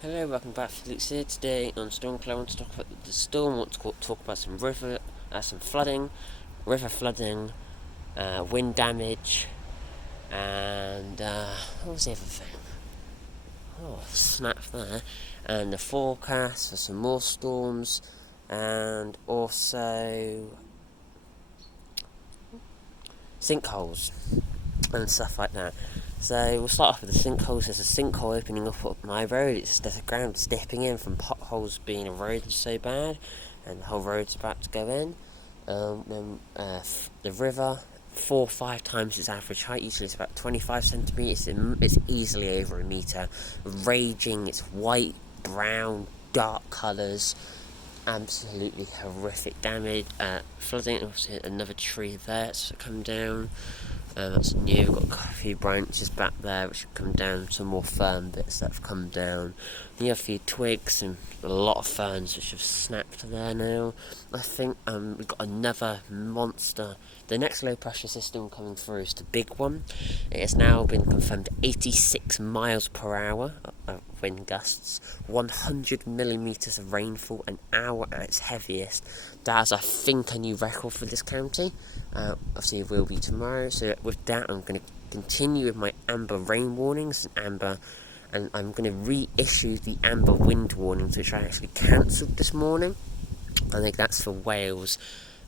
Hello, welcome back. Felix here. Today on Storm Cloud, I want to talk about the storm. I want to talk about some flooding, river flooding, wind damage, and what was the other thing? Oh, snap there! And the forecast for some more storms, and also sinkholes and stuff like that. So we'll start off with the sinkholes. There's a sinkhole opening up my road. There's the ground dipping in from potholes being eroded so bad, and the whole road's about to go in. The river, 4 or 5 times its average height. Usually it's about 25 centimeters. It's easily over a meter. Raging. It's white, brown, dark colours. Absolutely horrific damage. Flooding. Obviously another tree there. It's come down. That's new. We've got a few branches back there which have come down, some more fern bits that have come down. You have a few twigs and a lot of ferns which have snapped there now. I think we've got another monster. The next low pressure system coming through is the big one. It has now been confirmed 86 miles per hour of wind gusts, 100 millimetres of rainfall an hour at its heaviest. That is, I think, a new record for this county. Obviously it will be tomorrow, so with that I'm going to continue with my amber rain warnings and I'm going to reissue the amber wind warnings, which I actually cancelled this morning. I think that's for Wales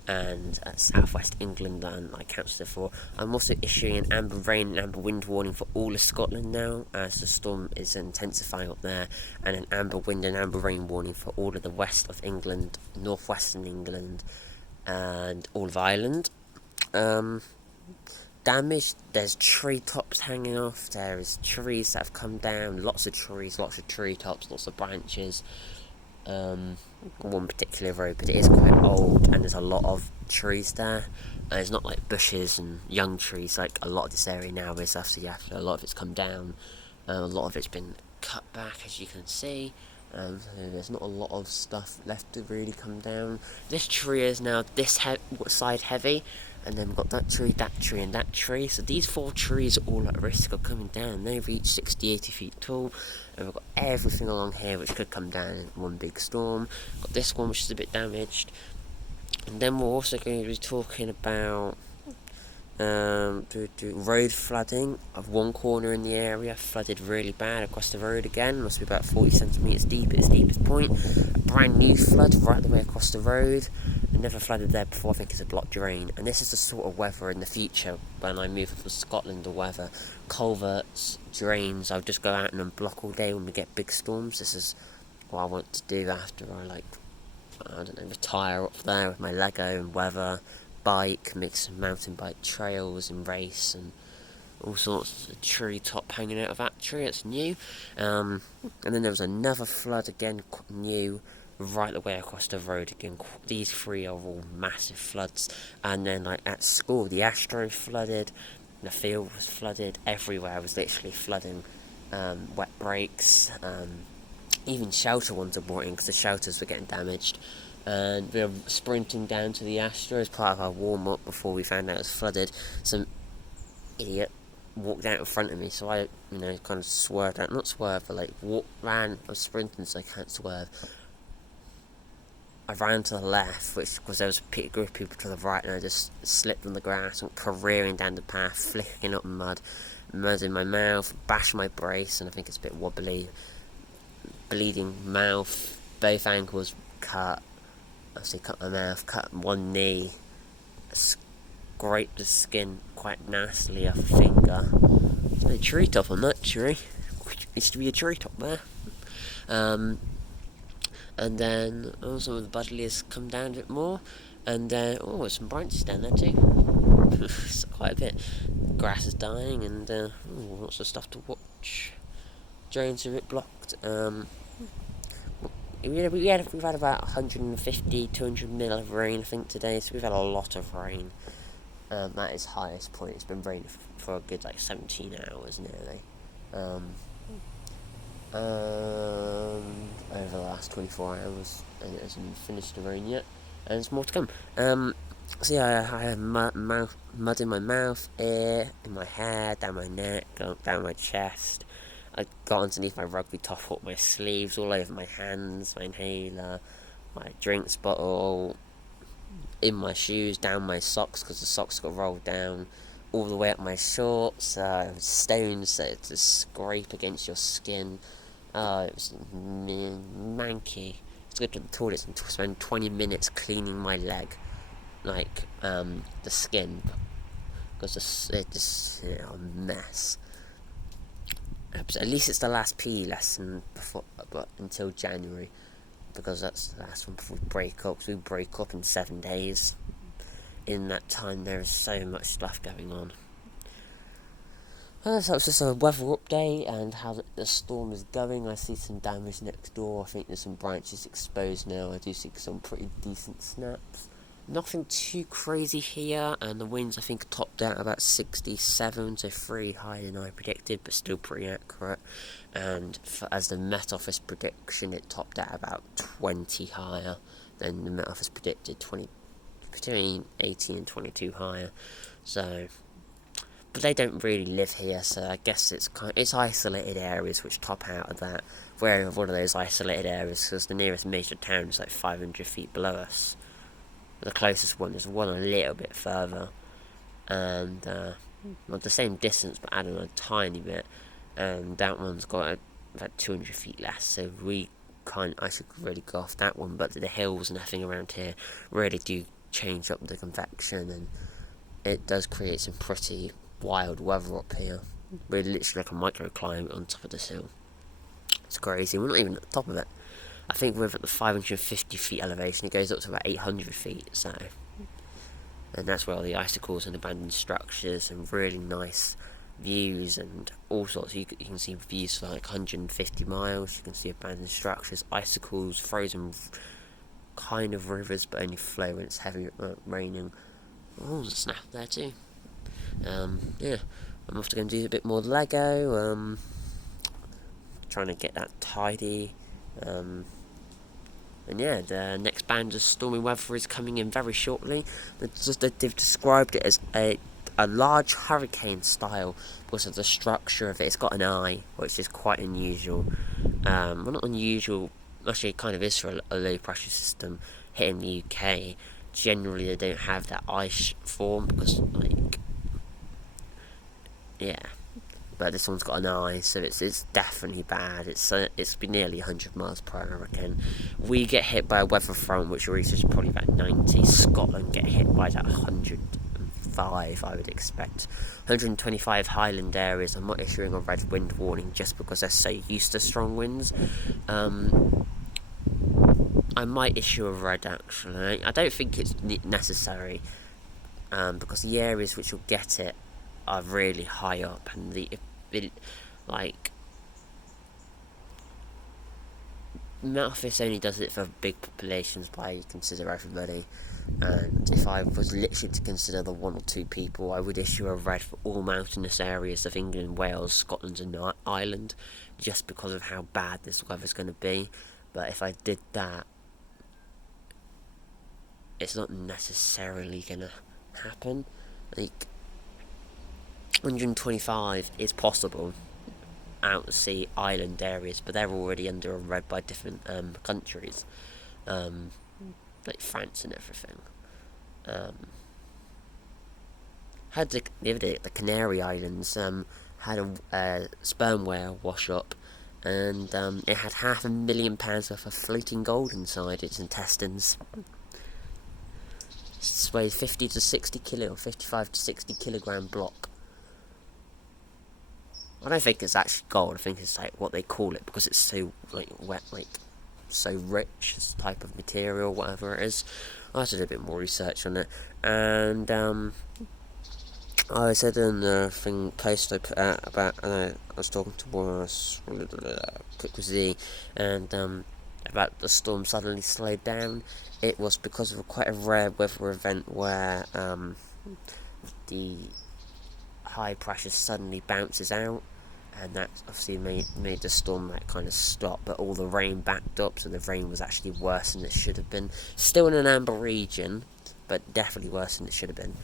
and southwest England, and I cancelled it for. I'm also issuing an amber rain and amber wind warning for all of Scotland now, as the storm is intensifying up there, and an amber wind and amber rain warning for all of the west of England, northwestern England, and all of Ireland. Damage, there's tree tops hanging off, there is trees that have come down, lots of trees, lots of tree tops, lots of branches. One particular road, but it is quite old and there's a lot of trees there. It's not like bushes and young trees like a lot of this area now is. After a lot of it's come down, a lot of it's been cut back, as you can see. So there's not a lot of stuff left to really come down. This tree is now this side heavy, and then we've got that tree, and that tree. So these 4 trees are all at risk of coming down. They reach 60, 80 feet tall, and we've got everything along here which could come down in one big storm. Got this one which is a bit damaged, and then we're also going to be talking about road flooding of one corner in the area. Flooded really bad across the road again, must be about 40 centimetres deep at its deepest point. A brand new flood right the way across the road. It never flooded there before. I think it's a block drain, and this is the sort of weather in the future when I move from Scotland. The weather, culverts, drains, I'll just go out and unblock all day when we get big storms. This is what I want to do after I retire up there with my Lego and weather bike, make some mountain bike trails and race and all sorts of tree top hanging out of that tree. It's new. And then there was another flood again, new, right the way across the road again. These 3 are all massive floods. And then like at school, the Astro flooded, the field was flooded, everywhere was literally flooding. Wet breaks, even shelter ones are brought in because the shelters were getting damaged. And we were sprinting down to the Astro as part of our warm-up before we found out it was flooded. Some idiot walked out in front of me, so I, kind of swerved out. Not swerved, but ran. I was sprinting, so I can't swerve. I ran to the left, because there was a group of people to the right, and I just slipped on the grass and careering down the path, flicking up mud in my mouth, bashed my brace, and I think it's a bit wobbly. Bleeding mouth, both ankles cut. Obviously cut my mouth, cut one knee, scraped the skin quite nastily off a finger. There's a tree top on that tree. Used to be a tree top there. And then some of the buddleias come down a bit more, and there's some branches down there too. It's quite a bit. The grass is dying, and lots of stuff to watch. Drains are a bit blocked. We've had about 150, 200 mil of rain, I think, today, so we've had a lot of rain. At its highest point, it's been raining for a good, 17 hours nearly. Over the last 24 hours, and it hasn't finished the rain yet, and there's more to come. So yeah, I have mud in my mouth, ear, in my hair, down my neck, down my chest. I got underneath my rugby top, up my sleeves, all over my hands, my inhaler, my drinks bottle, in my shoes, down my socks because the socks got rolled down, all the way up my shorts, stones that to scrape against your skin. It was manky. It's good to the toilet and spend 20 minutes cleaning my leg, like the skin, because it's just a mess. At least it's the last PE lesson but until January, because that's the last one before we break up. Because we break up in 7 days. In that time, there is so much stuff going on. So it's just a weather update and how the storm is going. I see some damage next door. I think there's some branches exposed now. I do see some pretty decent snaps. Nothing too crazy here, and the winds I think topped out about 67, so 3 higher than I predicted, but still pretty accurate. And as the Met Office prediction, it topped out about 20 higher than the Met Office predicted, between 18 and 22 higher. So, but they don't really live here, so I guess it's isolated areas which top out of that. We're one of those isolated areas because the nearest major town is like 500 feet below us. The closest one is one a little bit further, and not the same distance, but adding a tiny bit. And that one's got about 200 feet less, so I should really go off that one. But the hills and everything around here really do change up the convection, and it does create some pretty wild weather up here. We're literally like a microclimate on top of this hill. It's crazy. We're not even at the top of it. I think we're at the 550 feet elevation. It goes up to about 800 feet, so, and that's where all the icicles and abandoned structures and really nice views and all sorts. You can see views for like 150 miles. You can see abandoned structures, icicles, frozen kind of rivers, but only flow when it's heavy raining. Oh, there's a snap there too. Yeah, I'm also going to do a bit more Lego. Trying to get that tidy. And yeah, the next band of stormy weather is coming in very shortly. They've described it as a large hurricane style because of the structure of it. It's got an eye, which is quite unusual. Well, not unusual, actually it kind of is for a low pressure system hitting the UK. Generally they don't have that ice form because, like, yeah. But this one's got an eye, so it's definitely bad. It's been nearly 100 miles per hour again. We get hit by a weather front which reaches probably about 90. Scotland get hit by that 105, I would expect. 125 Highland areas. I'm not issuing a red wind warning just because they're so used to strong winds. I might issue a red, actually. I don't think it's necessary, because the areas which will get it are really high up, and Met Office only does it for big populations, but I consider everybody. And if I was literally to consider the 1 or 2 people, I would issue a red for all mountainous areas of England, Wales, Scotland and Ireland, just because of how bad this weather's going to be. But if I did that, it's not necessarily going to happen. Like, 125 is possible out to sea island areas, but they're already under a red by different countries, like France and everything. Had the other day the Canary Islands had a sperm whale wash up, and it had £500,000 worth of floating gold inside its intestines. It weighs 50 to 60 kilo, or 55 to 60 kilogram block. I don't think it's actually gold. I think it's like what they call it because it's so wet, so rich. This type of material, whatever it is. I did a bit more research on it, and I said in the post I put out about. I was talking to Quick with Z, and about the storm suddenly slowed down. It was because of quite a rare weather event where the high pressure suddenly bounces out, and that obviously made the storm kind of stop, but all the rain backed up, so the rain was actually worse than it should have been. Still in an amber region, but definitely worse than it should have been.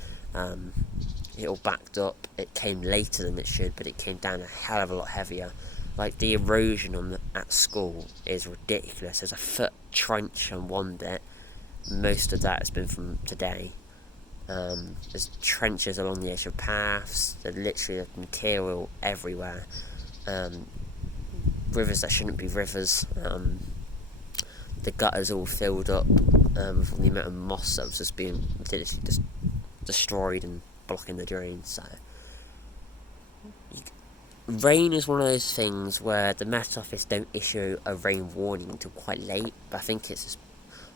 It all backed up. It came later than it should, but it came down a hell of a lot heavier. Like, the erosion at school is ridiculous. There's a foot trench on one bit. Most of that has been from today. There's trenches along the edge of paths. There's literally material everywhere. Rivers that shouldn't be rivers. The gutters all filled up from the amount of moss that was just being just destroyed and blocking the drains. So, rain is one of those things where the Met Office don't issue a rain warning until quite late, but I think it's just,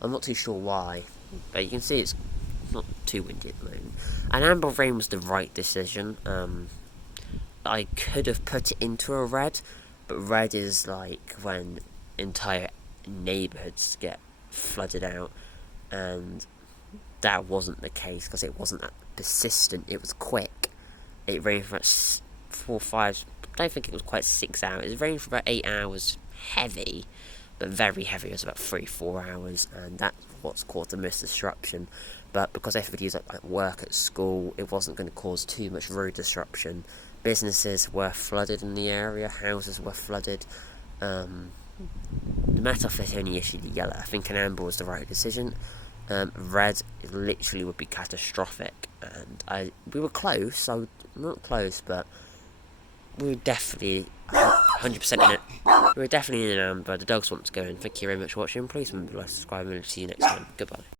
I'm not too sure why, but you can see it's not too windy at the moment. And amber rain was the right decision. I could have put it into a red, but red is like when entire neighbourhoods get flooded out, and that wasn't the case because it wasn't that persistent. It was quick. It rained for about 4 or 5. I don't think it was quite 6 hours. It rained for about 8 hours. Heavy, but very heavy. It was about 3-4 hours, and that's what's caused the most disruption. But because everybody was at work, at school, it wasn't going to cause too much road disruption. Businesses were flooded in the area. Houses were flooded. The Met Office only issued the yellow. I think an amber was the right decision. Red literally would be catastrophic, and we were close. Not close, but we were definitely 100% in it. We were definitely in an amber. The dogs want to go in. Thank you very much for watching. Please remember to like, subscribe, and see you next time. Goodbye.